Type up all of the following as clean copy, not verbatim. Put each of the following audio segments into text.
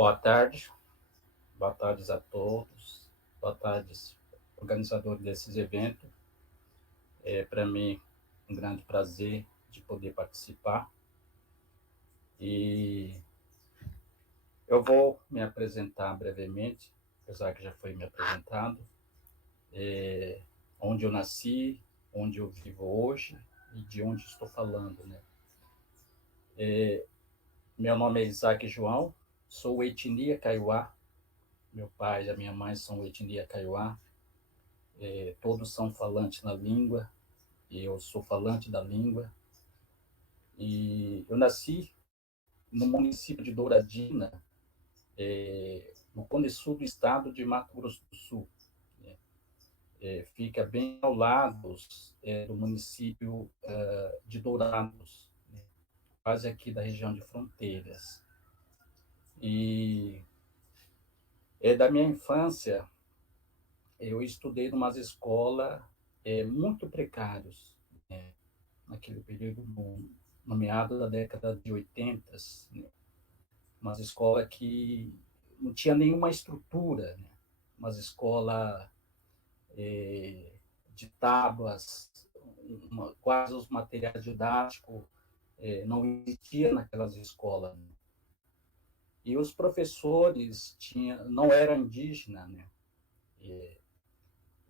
Boa tarde, boa tarde a todos, boa tarde, organizador desses eventos. É para mim um grande prazer de poder participar e eu vou me apresentar brevemente, apesar que já foi me apresentado, onde eu nasci, onde eu vivo hoje e de onde estou falando, né? Meu nome é Isaac João, sou etnia Kaiowá, meu pai e a minha mãe são etnia Kaiowá, todos são falantes na língua, e eu sou falante da língua. E eu nasci no município de Douradina, no Cone Sul do estado de Mato Grosso do Sul. Né? Fica bem ao lado do município de Dourados, né? Quase aqui da região de Fronteiras. E da minha infância, eu estudei em umas escolas muito precárias, né? Naquele período, no meado da década de 80, né? Umas escolas que não tinha nenhuma estrutura, né? Umas escolas de tábuas, quase os materiais didáticos não existiam naquelas escolas. Né? E os professores não eram indígenas, né?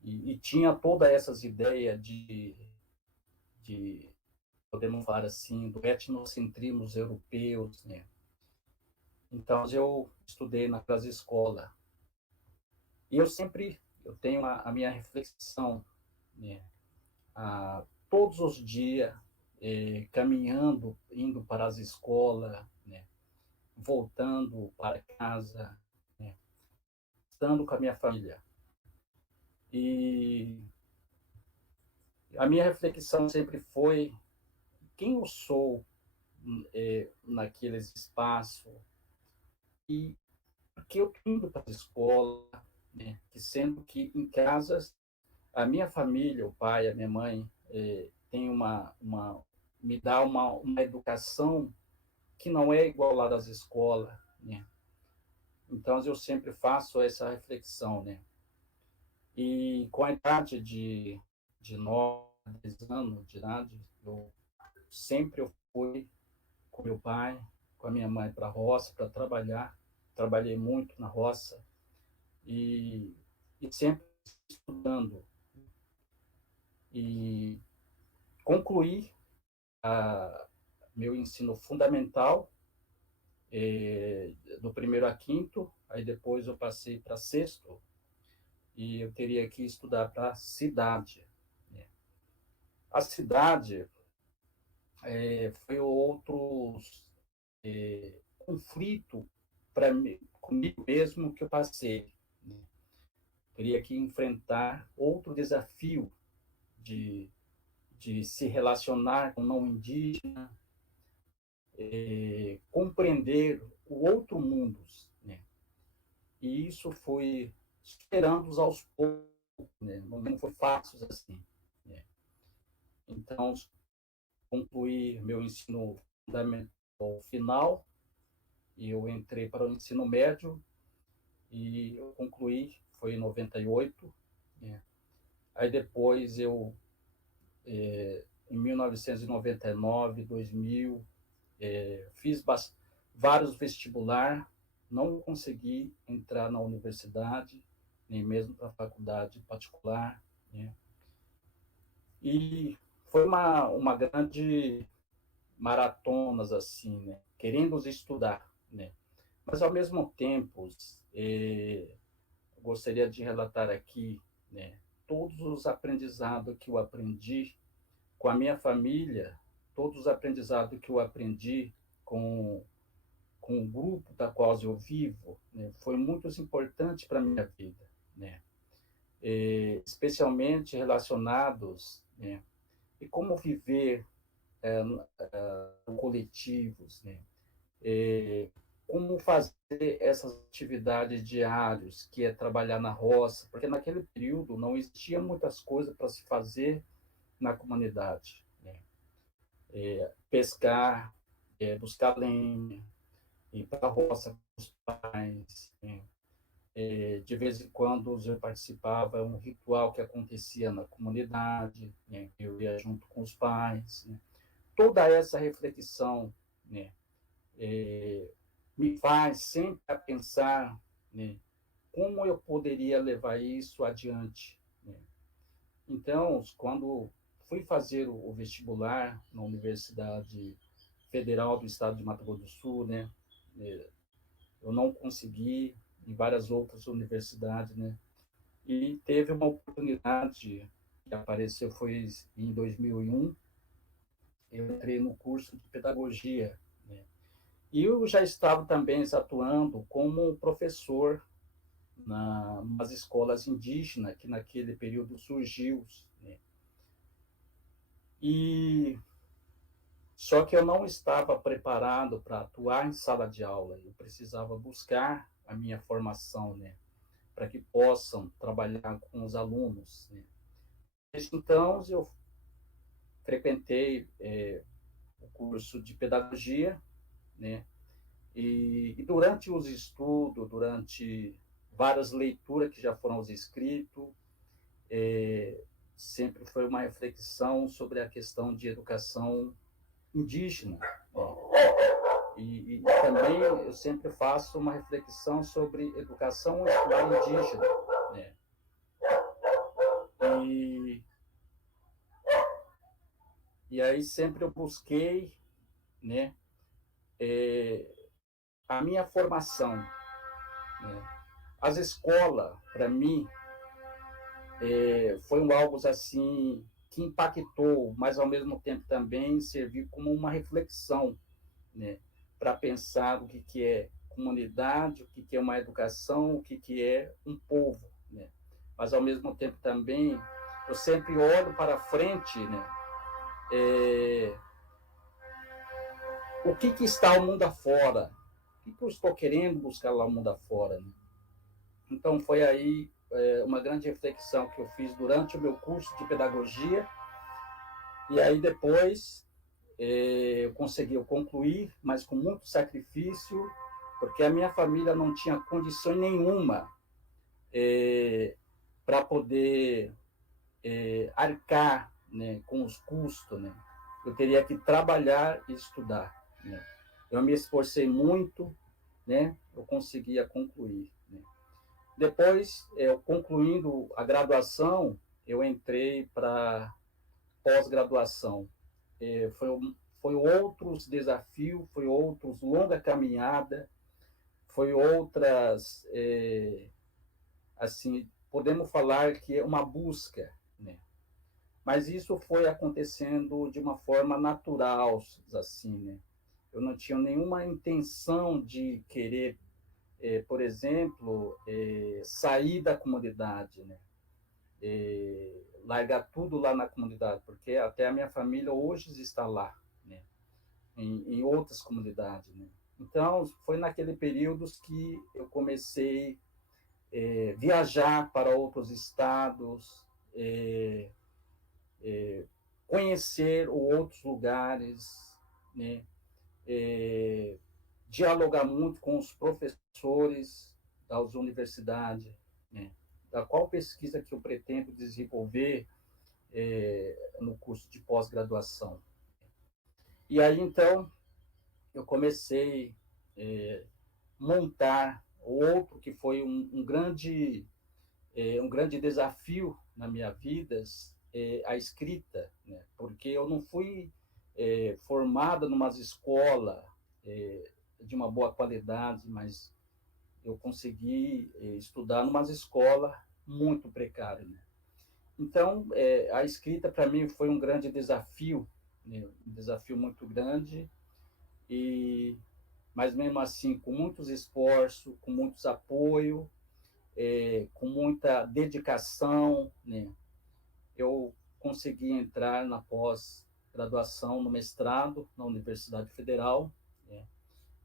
E tinha todas essas ideias de, podemos falar assim, do etnocentrismo europeus, né? Então, eu estudei naquelas escolas. E eu tenho a minha reflexão, né? Todos os dias, caminhando, indo para as escolas, né? Voltando para casa, né? Estando com a minha família. E a minha reflexão sempre foi quem eu sou naqueles espaços e por que eu estou indo para a escola, né? Que sendo que em casas a minha família, o pai, a minha mãe, tem me dá uma educação que não é igual lá das escolas, né? Então eu sempre faço essa reflexão, né? E com a idade de 9, 10 anos de idade, eu fui com meu pai, com a minha mãe para a roça para trabalhar. Trabalhei muito na roça e, e sempre estudando. E concluí meu ensino fundamental, do primeiro a quinto, aí depois eu passei para sexto, e eu teria que estudar para a cidade. Né? A cidade foi outro conflito comigo mesmo que eu passei. Né? Teria que enfrentar outro desafio de, de se relacionar com não indígena, compreender o outro mundo, né? E isso foi esperando aos poucos, né? Não foi fácil assim, né? Então, concluí meu ensino fundamental final e eu entrei para o ensino médio e eu concluí, foi em 98, né? Aí depois em 1999, 2000, fiz vários vestibular, não consegui entrar na universidade, nem mesmo para a faculdade particular, né? E foi uma grande maratonas assim, né? Querendo estudar, né? Mas ao mesmo tempo, gostaria de relatar aqui, né? Todos os aprendizados que eu aprendi com a minha família, todos os aprendizados que eu aprendi com o grupo da qual eu vivo, né, foi muito importante para a minha vida, né? Especialmente relacionados, né, e como viver coletivos, né? Como fazer essas atividades diárias, que é trabalhar na roça, porque naquele período não existia muitas coisas para se fazer na comunidade, né? Pescar, buscar lenha, ir para a roça, pais, né? De vez em quando eu participava de um ritual que acontecia na comunidade, né? Eu ia junto com os pais, né? Toda essa reflexão, né? Me faz sempre a pensar, né? Como eu poderia levar isso adiante, né? Então, quando fui fazer o vestibular na Universidade Federal do Estado de Mato Grosso do Sul, né? Eu não consegui em várias outras universidades, né? E teve uma oportunidade que apareceu, foi em 2001, eu entrei no curso de pedagogia, né? E eu já estava também atuando como professor nas escolas indígenas, que naquele período surgiu, né? E só que eu não estava preparado para atuar em sala de aula, eu precisava buscar a minha formação, né? Para que possam trabalhar com os alunos, né? Desde então, eu frequentei o curso de pedagogia, né? E durante os estudos, durante várias leituras que já foram escritas, sempre foi uma reflexão sobre a questão de educação indígena, né? E também eu sempre faço uma reflexão sobre educação escolar indígena, né? E, e aí sempre eu busquei, né, a minha formação, né? As escolas, para mim, foi um algo assim que impactou, mas ao mesmo tempo também serviu como uma reflexão, né, para pensar o que é comunidade, o que é uma educação, o que é um povo, né? Mas ao mesmo tempo também eu sempre olho para frente, né? O que está o mundo afora? O que eu estou querendo buscar lá o mundo afora, né? Então foi aí uma grande reflexão que eu fiz durante o meu curso de pedagogia. E aí depois eu consegui concluir, mas com muito sacrifício, porque a minha família não tinha condição nenhuma para poder arcar, né, com os custos, né? Eu teria que trabalhar e estudar, né? Eu me esforcei muito, né? Eu conseguia concluir, né? Depois, concluindo a graduação, eu entrei para pós-graduação. Foi outros desafios, foi outros longa caminhada, foi outras, assim, podemos falar que é uma busca, né? Mas isso foi acontecendo de uma forma natural, assim, né? Eu não tinha nenhuma intenção de querer, por exemplo, sair da comunidade, né? Largar tudo lá na comunidade, porque até a minha família hoje está lá, né? Em outras comunidades, né? Então, foi naquele período que eu comecei a viajar para outros estados, conhecer outros lugares, né? Dialogar muito com os professores das universidades, né? Da qual pesquisa que eu pretendo desenvolver no curso de pós-graduação. E aí, então, eu comecei a montar outro que foi um grande desafio na minha vida, a escrita, né? Porque eu não fui formada numa escola de uma boa qualidade, mas eu consegui estudar numa escola muito precária, né? Então, a escrita para mim foi um grande desafio, né? Um desafio muito grande, e mas mesmo assim, com muitos esforços, com muitos apoio, com muita dedicação, né? Eu consegui entrar na pós-graduação, no mestrado, na Universidade Federal, né?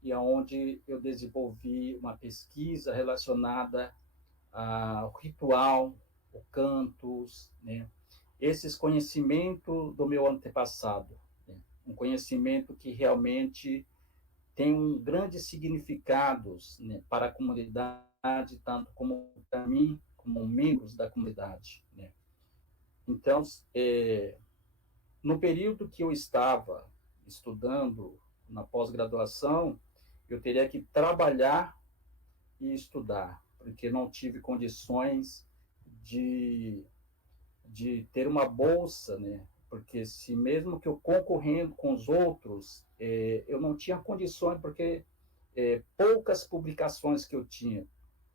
E aonde eu desenvolvi uma pesquisa relacionada ao ritual, o cantos, né? Esses conhecimentos do meu antepassado, né? Um conhecimento que realmente tem um grande significados, né, para a comunidade, tanto como para mim, como membros da comunidade, né? Então, no período que eu estava estudando na pós-graduação, eu teria que trabalhar e estudar, porque não tive condições de, de ter uma bolsa, né? Porque se mesmo que eu concorrendo com os outros, eu não tinha condições, porque poucas publicações que eu tinha,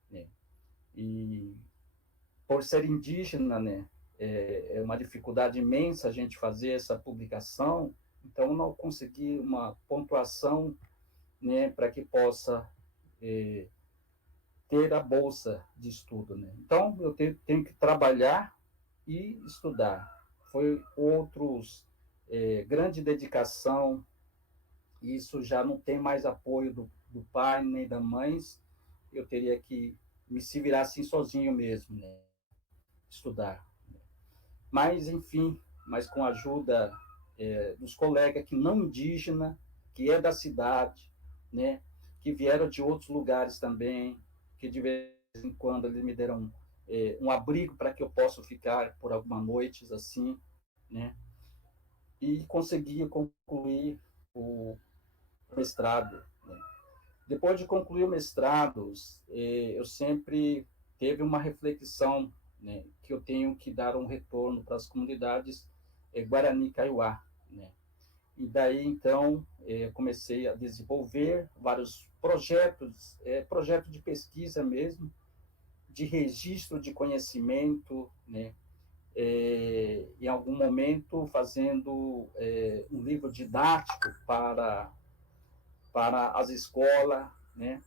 né? E por ser indígena, né? É uma dificuldade imensa a gente fazer essa publicação, então eu não consegui uma pontuação, né, para que possa eh, ter a bolsa de estudo, né? Então eu tenho que trabalhar e estudar. Foi outros grande dedicação. Isso já não tem mais apoio do pai nem da mãe. Eu teria que me se virar assim sozinho mesmo, né? Estudar. Mas enfim, mas com a ajuda dos colegas que não indígena, que é da cidade, né? Que vieram de outros lugares também, que de vez em quando eles me deram um abrigo para que eu possa ficar por algumas noites assim, né? E consegui concluir o mestrado, né? Depois de concluir o mestrado, eu sempre teve uma reflexão, né, que eu tenho que dar um retorno para as comunidades Guarani Kaiowá, né? E daí então comecei a desenvolver vários projetos, projeto de pesquisa mesmo, de registro de conhecimento, né? Em algum momento fazendo um livro didático para as escolas, né?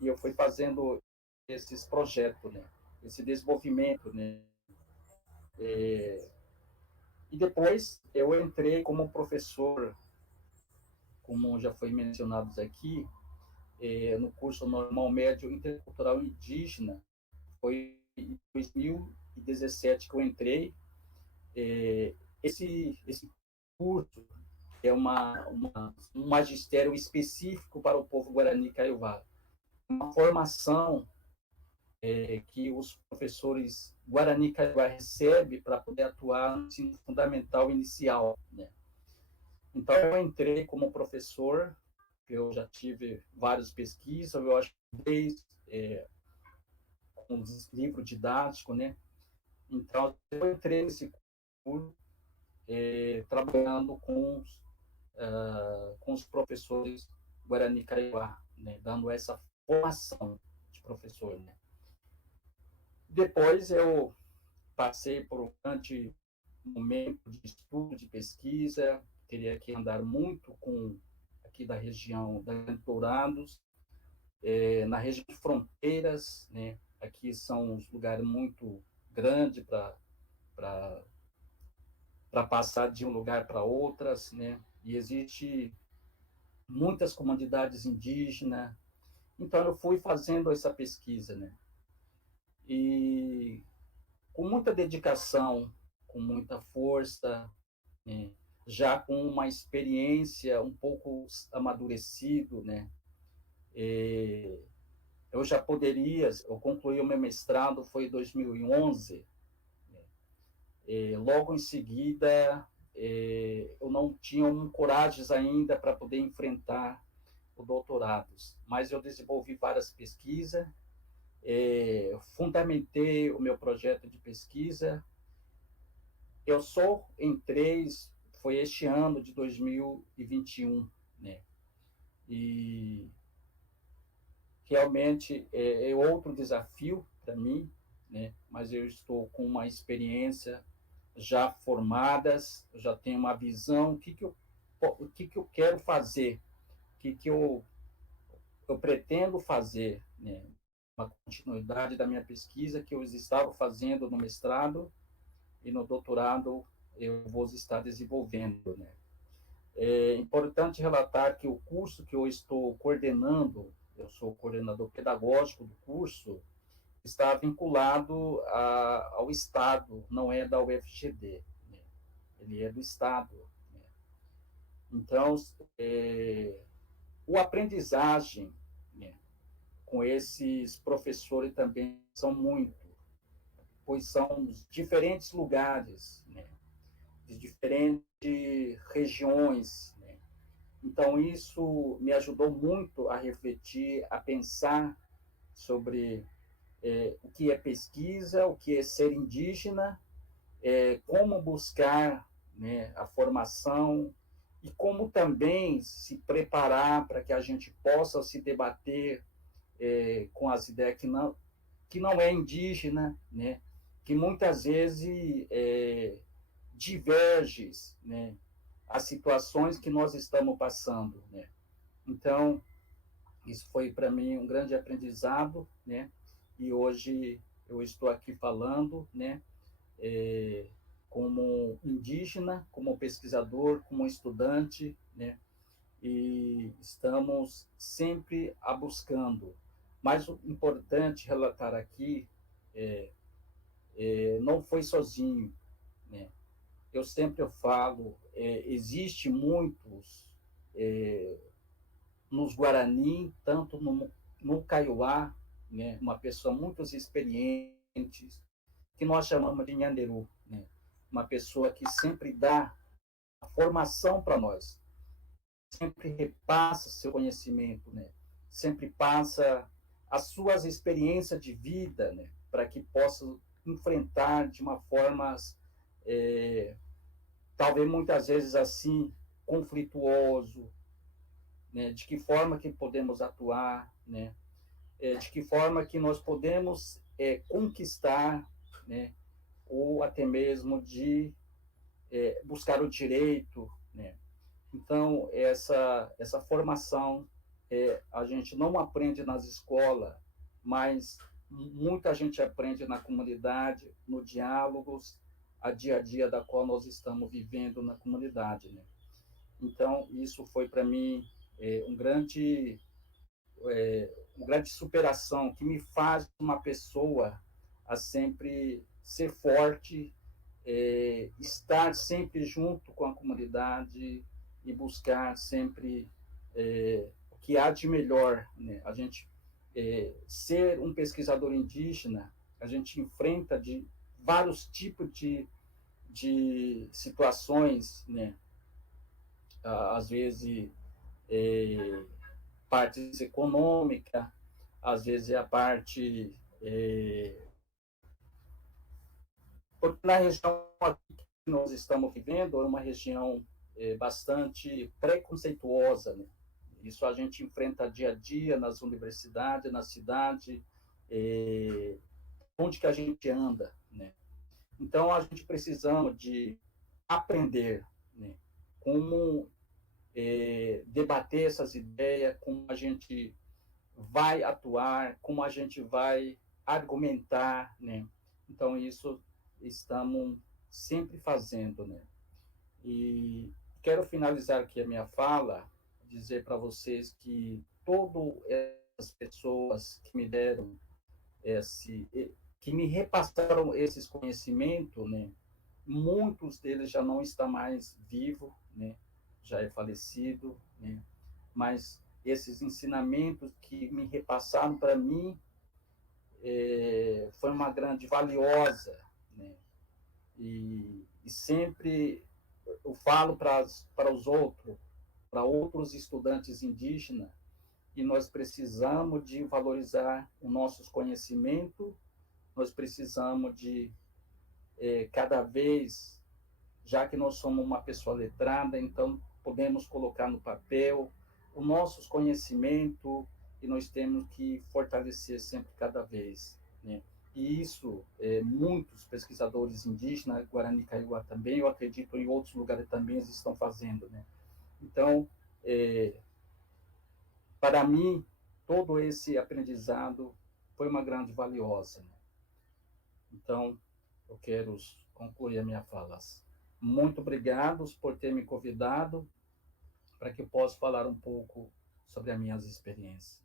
E eu fui fazendo esses projetos, né? Esse desenvolvimento, né? E depois eu entrei como professor, como já foi mencionado aqui, no curso normal médio intercultural indígena. Foi em 2017 que eu entrei. Esse curso é um magistério específico para o povo Guarani Kaiowá, uma formação que os professores Guarani Kaiowá recebem para poder atuar no ensino fundamental inicial, né? Então, eu entrei como professor, eu já tive várias pesquisas, eu acho que com os livros didáticos, né? Então, eu entrei nesse curso trabalhando com os professores Guarani Kaiowá, né? Dando essa formação de professor, né? Depois eu passei por um grande momento de estudo, de pesquisa, teria que andar muito com aqui da região da Dourados, na região de fronteiras, né? Aqui são uns lugares muito grandes para passar de um lugar para outras, né? E existe muitas comunidades indígenas. Então eu fui fazendo essa pesquisa, né? E com muita dedicação, com muita força, né? Já com uma experiência um pouco amadurecido, né? Eu já poderia, eu concluí o meu mestrado foi em 2011, logo em seguida eu não tinha coragem ainda para poder enfrentar o doutorado, mas eu desenvolvi várias pesquisas, fundamentei o meu projeto de pesquisa. Eu só entrei, foi este ano de 2021, né? E realmente é outro desafio para mim, né? Mas eu estou com uma experiência já formadas, já tenho uma visão, o que eu quero fazer, o que eu pretendo fazer, né? Uma continuidade da minha pesquisa que eu estava fazendo no mestrado e no doutorado eu vou estar desenvolvendo, né? É importante relatar que o curso que eu estou coordenando, eu sou coordenador pedagógico do curso, está vinculado ao Estado, não é da UFGD, né? Ele é do Estado, né? Então, o aprendizagem, né, com esses professores também são muito, pois são diferentes lugares, né, de diferentes regiões, né? Então, isso me ajudou muito a refletir, a pensar sobre o que é pesquisa, o que é ser indígena, como buscar, né, a formação e como também se preparar para que a gente possa se debater com as ideias que não é indígena, né, que muitas vezes diverge, né, as situações que nós estamos passando, né. Então, isso foi para mim um grande aprendizado, né, e hoje eu estou aqui falando, né, é, como indígena, como pesquisador, como estudante, né, e estamos sempre a buscando. Mas o importante relatar aqui não foi sozinho, né? Eu falo, existe muitos nos Guarani, tanto no Kaiowá, né? Uma pessoa muito experiente, que nós chamamos de Nhanderu, né? Uma pessoa que sempre dá a formação para nós, sempre repassa seu conhecimento, né? Sempre passa as suas experiências de vida, né? Para que possa enfrentar de uma forma, é, talvez muitas vezes assim, conflituoso, né? De que forma que podemos atuar, né? De que forma que nós podemos conquistar, né? Ou até mesmo de buscar o direito, né? Então, essa formação a gente não aprende nas escolas, mas muita gente aprende na comunidade, no diálogos, a dia da qual nós estamos vivendo na comunidade, né? Então, isso foi para mim um uma grande superação que me faz uma pessoa a sempre ser forte, estar sempre junto com a comunidade e buscar sempre o que há de melhor, né? A gente ser um pesquisador indígena, a gente enfrenta de vários tipos de situações, né? Às vezes partes econômica, às vezes é a parte porque na região que nós estamos vivendo é uma região bastante preconceituosa, né? Isso a gente enfrenta dia a dia nas universidades, na cidade, onde que a gente anda, né? Então a gente precisamos de aprender, né? Como debater essas ideias, como a gente vai atuar, como a gente vai argumentar, né? Então isso estamos sempre fazendo, né? E quero finalizar aqui a minha fala, dizer para vocês que todas as pessoas que me deram esse, que me repassaram esses conhecimentos, né? Muitos deles já não estão mais vivos, né? Já é falecido, né? Mas esses ensinamentos que me repassaram para mim foi uma grande valiosa, né? E sempre eu falo para os outros, para outros estudantes indígenas, que nós precisamos de valorizar os nossos conhecimentos, nós precisamos de cada vez, já que nós somos uma pessoa letrada, então podemos colocar no papel os nossos conhecimentos e nós temos que fortalecer sempre cada vez, né? E isso, muitos pesquisadores indígenas, Guarani Kaiowá também, eu acredito em outros lugares também eles estão fazendo, né? Então, para mim, todo esse aprendizado foi uma grande valiosa, né? Então, eu quero concluir a minha fala. Muito obrigado por ter me convidado para que eu possa falar um pouco sobre as minhas experiências.